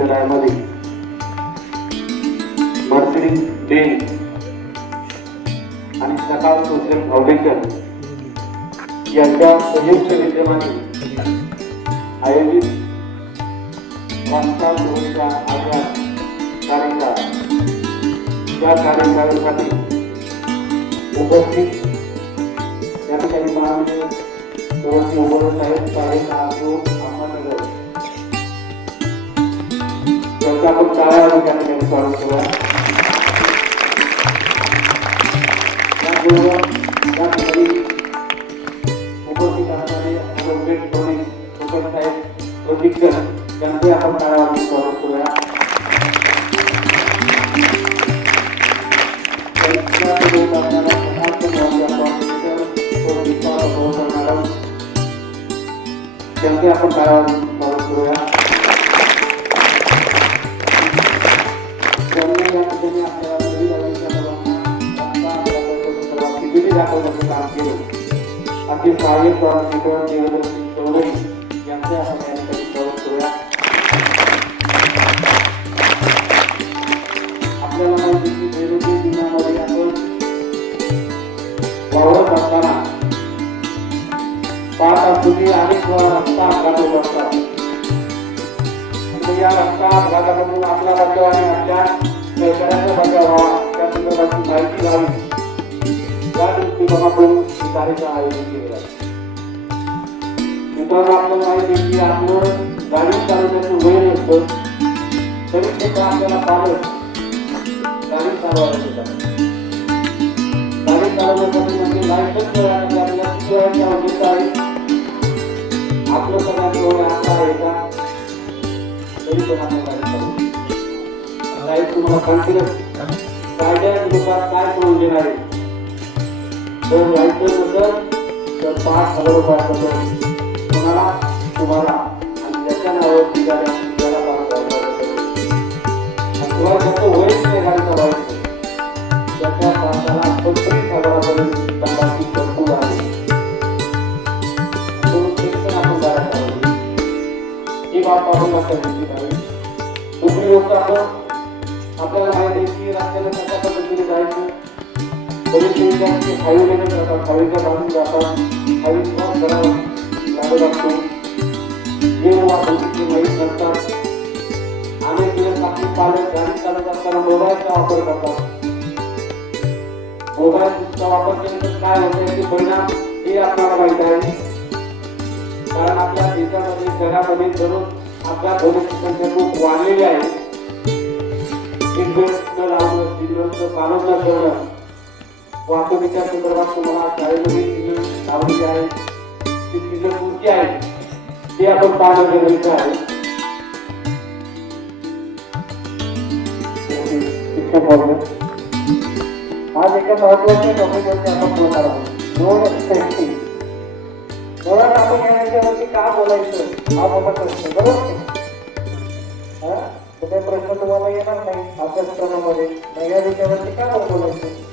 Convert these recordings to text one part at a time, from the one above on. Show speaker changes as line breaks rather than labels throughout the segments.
महाविद्यालयामध्ये मर्सिडीज बेन आणि सकाळ सोशल फाउंडेशन यांच्या संयुक्त विद्यमाने आयोजित वास्तव सुरक्षा अभ्यास कार्यशाळा या कार्यशाळेसाठी उपस्थित या ठिकाणी महाविद्यालय उपस्थित उभं साहेब साहेब त्यांचा आपण टाळा या ठिकाणी स्वागत करूया त्याचबरोबर या ठिकाणी उपस्थित असणारे ॲडव्होकेट टोनी सुपर साहेब प्रशिक्षण त्यांचे आपण टाळा स्वागत करूया त्यांच्यासोबत आपल्याला समाज महत्त्वाचा ऑफिसर तो विश्वास भाऊ करणारा त्यांचे आपण टाळा स्वागत करूया सर्वात किती दाखवण्याचं काम केलं अगदी सहाय्यक प्रॉसिक्युटर देवदर्शी चौधरी यांचे आपण या ठिकाणी स्वागत करूया आपल्याला माहिती की दैनंदिन जीवनामध्ये आपण वावरत असताना पाच आकृती अनेक वेळा रस्ता अपघात होत असतात आणि या रस्ता अपघातामधून आपला बचाव आणि आपल्या सहकार्याचा बचाव व्हावा या दृष्टिकोनातून कार्यक्रम आयोजित केले जाते मित्रांनो आपल्याला माहिती आहे की आपलं गाडी चालवण्याचं वय नसतं तरी सुद्धा आपल्याला पालक गाडी चालवायला देतात गाडी चालवण्यासाठी म्हणजे लायसन्स मिळालं आपल्याला किती वयाची आवश्यकता आहे आपलं सगळ्यात वय आता आहे का तरी पण आपण गाडी चालवतो साहेब तुम्हाला कॉन्फिडन्स कायद्यानुसार काय करून देणार आहे जर लायसन्स नसेल तर पाच हजार रुपयापर्यंत कोणाला तुम्हाला आणि ज्याच्या नावावरती गाडी आहे, त्याला पाच हजार रुपये आणि तुम्हाला ज्याचं वयच नाही गाडी चालवायची त्याच्या तासाला पंचवीस हजारापर्यंत दंडाची तरतूद आहे. म्हणून ते पण आपण गाड्या चालवली ही बाब आपण लक्षात घेतली पाहिजे दुसरी गोष्ट आपण आपल्याला माहिती आहे की रस्त्याला कशा पद्धतीने जायचं? बरेचसे विद्यार्थी हायवेने जातात हायवेच्या बाजून जातात हायवे क्रॉस करावा लागत असतो जे वाहतुकीचे माहीत नसतात अनेक दिवस पालक गाडी चालत असताना मोबाईलचा वापर करतात मोबाईलचा वापर केल्यानंतर काय होते याचे परिणाम हे आपल्याला माहीत आहे कारण आपल्या देशामध्ये जगामध्ये दररोज अपघात होण्याची संख्या खूप वाढलेली आहे सीटबेल्ट न लावणं सीटबेल्टचं पालन न करणं वाहतुकीच्या संदर्भात तुम्हाला शाळेमध्ये सीट लावलेली आहे ती सीट कृती आहे ते आपण पाहणं गरजेचं आहे. आज एका महत्त्वाच्या टॉपिकवरती आपण बोलणार आहोत. रोड सेफ्टी मुळात आपण येण्याच्यावरती का बोलायचं? हा मोठा प्रश्न बरोबर? हा? तर प्रश्न तुम्हाला येणार नाही अभ्यासक्रमामध्ये. मग या का बोलायचं?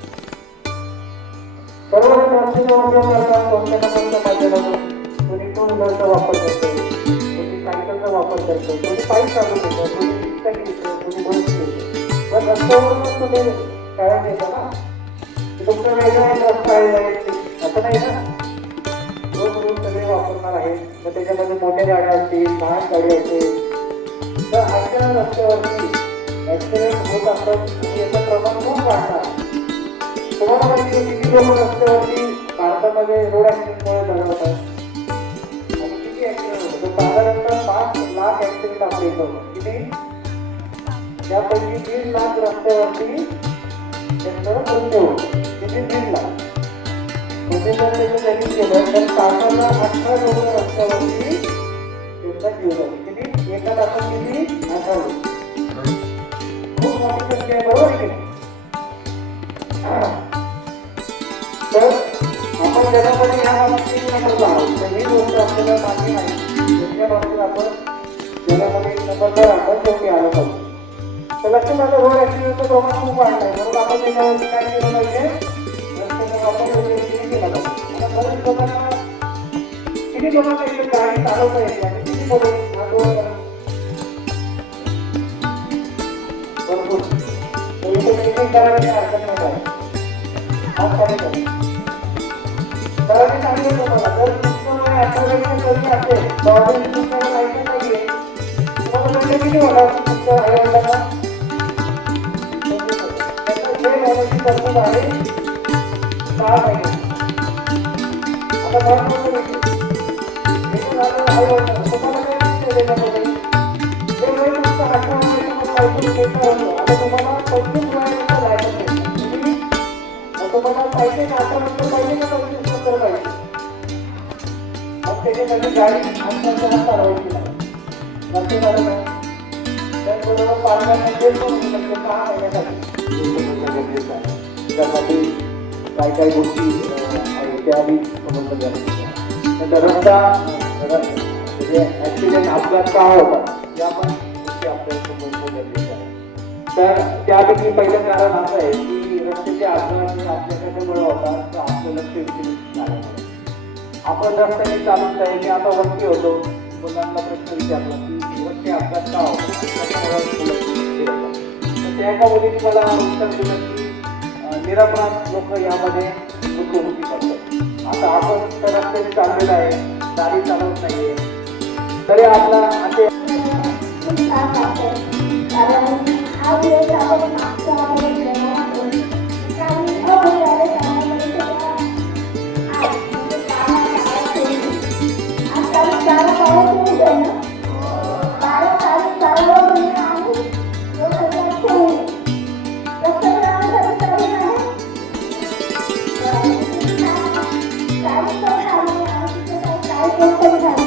सर्व उपयोग करतात कोणत्या ना कोणत्या माध्यमातून कोणी टू व्हीलरचा वापर करतो कोणी सायकलचा वापर करतो कोणी पायी चालू घेतो कोणी रिक्षा घेतो कोणी बस घेतो पण रस्त्यावरूनच तुम्ही शाळेत येतो ना की वेगळा एक रस्ता आहे असं नाही ना रोज रोज सगळे वापरणार आहेत मग त्याच्यामध्ये मोठ्या गाड्या असतील लहान गाडी असेल तर अशा रस्त्यावरती ऍक्सिडेंट होत असतात याचं प्रमाण खूप वाढणार तुम्हाला माहिती आहे किती लोक रस्त्यावरती भारतामध्ये रोड ऍक्सिडेंटमुळे घडवतात आणि किती ॲक्सिडेंट होतात साधारणतः पाच लाख ॲक्सिडेंट आपल्या इथं किती? त्यापैकी दीड लाख रस्त्यावरती त्यांचं मृत्यू होतो. किती? दीड लाख. म्हणजे जर त्याचं त्यांनी केलं तर तासाला अठरा लोक रस्त्यावरती त्यांचा जीव जातो किती? एका तासात किती? अठरा खूप मोठी संख्या आहे बरोबर आहे की नाही? आपण जगामध्ये बाबतीत आहोत तर ही गोष्ट आपल्याला नाही दुसऱ्या बाबतीत आपण जगामध्ये नंबरला आपण शेवटी आलो पाहिजे तर लक्षात आलं रोड ऍक्सिडेंटचं प्रमाण खूप वाढलं आहे म्हणून आपण त्याच्यावरती काय केलं पाहिजे रस्त्याचा केला पाहिजे लोकांना किती लोकांना इथे चालवता येते आणि किती
ऑडियन्स तुमच्याकडे ऐकत नाहीये तुम्हाला म्हणलं किती होणार तुमच्या आईवडिलांना त्याचं जे होण्याची तरतूद आहे सहा महिने आता महत्वाचं विषय एकूण झालं आईवडिलांना तुम्हाला काय शिक्षा देण्यात ते वय तुमचं अठरा वर्षाचं तुम्हाला ऐकून आता तुम्हाला पंचवीस वयानंतर जायचं तुम्हाला पाहिजे का आता नंतर पाहिजे का म्हणजे मग गाडी आमच्या चालवायची नाही नक्की झालं नाही. त्याचबरोबर पालकांना जेल पण होऊ शकते सहा महिन्यासाठी. त्यासाठी काय काय गोष्टी अं, आहेत त्या आधी समजलं गरजेचं आहे रस्ता म्हणजे ॲक्सिडेंट अपघात का होता या पण गोष्टी आपल्याला समजणं गरजेचं आहे तर त्यापैकी पहिलं कारण असं आहे की रस्त्याचे अपघात आपल्याकडे आपल्याकडे होता तर आपलं लक्ष विचलित झालं आपण रस्त्याने चालत आहे मी आता वरती होतो मुलांना प्रश्न विचारला की वरती अपघात का होतो हे. तर त्या एका मुलीने मला उत्तर दिलं की निरपराध लोक यामध्ये गुंतवणुकी करतात आता आपण तर रस्त्याने चाललेला आहे गाडी चालवत नाहीये तरी आपला असे
कारण
করতে হবে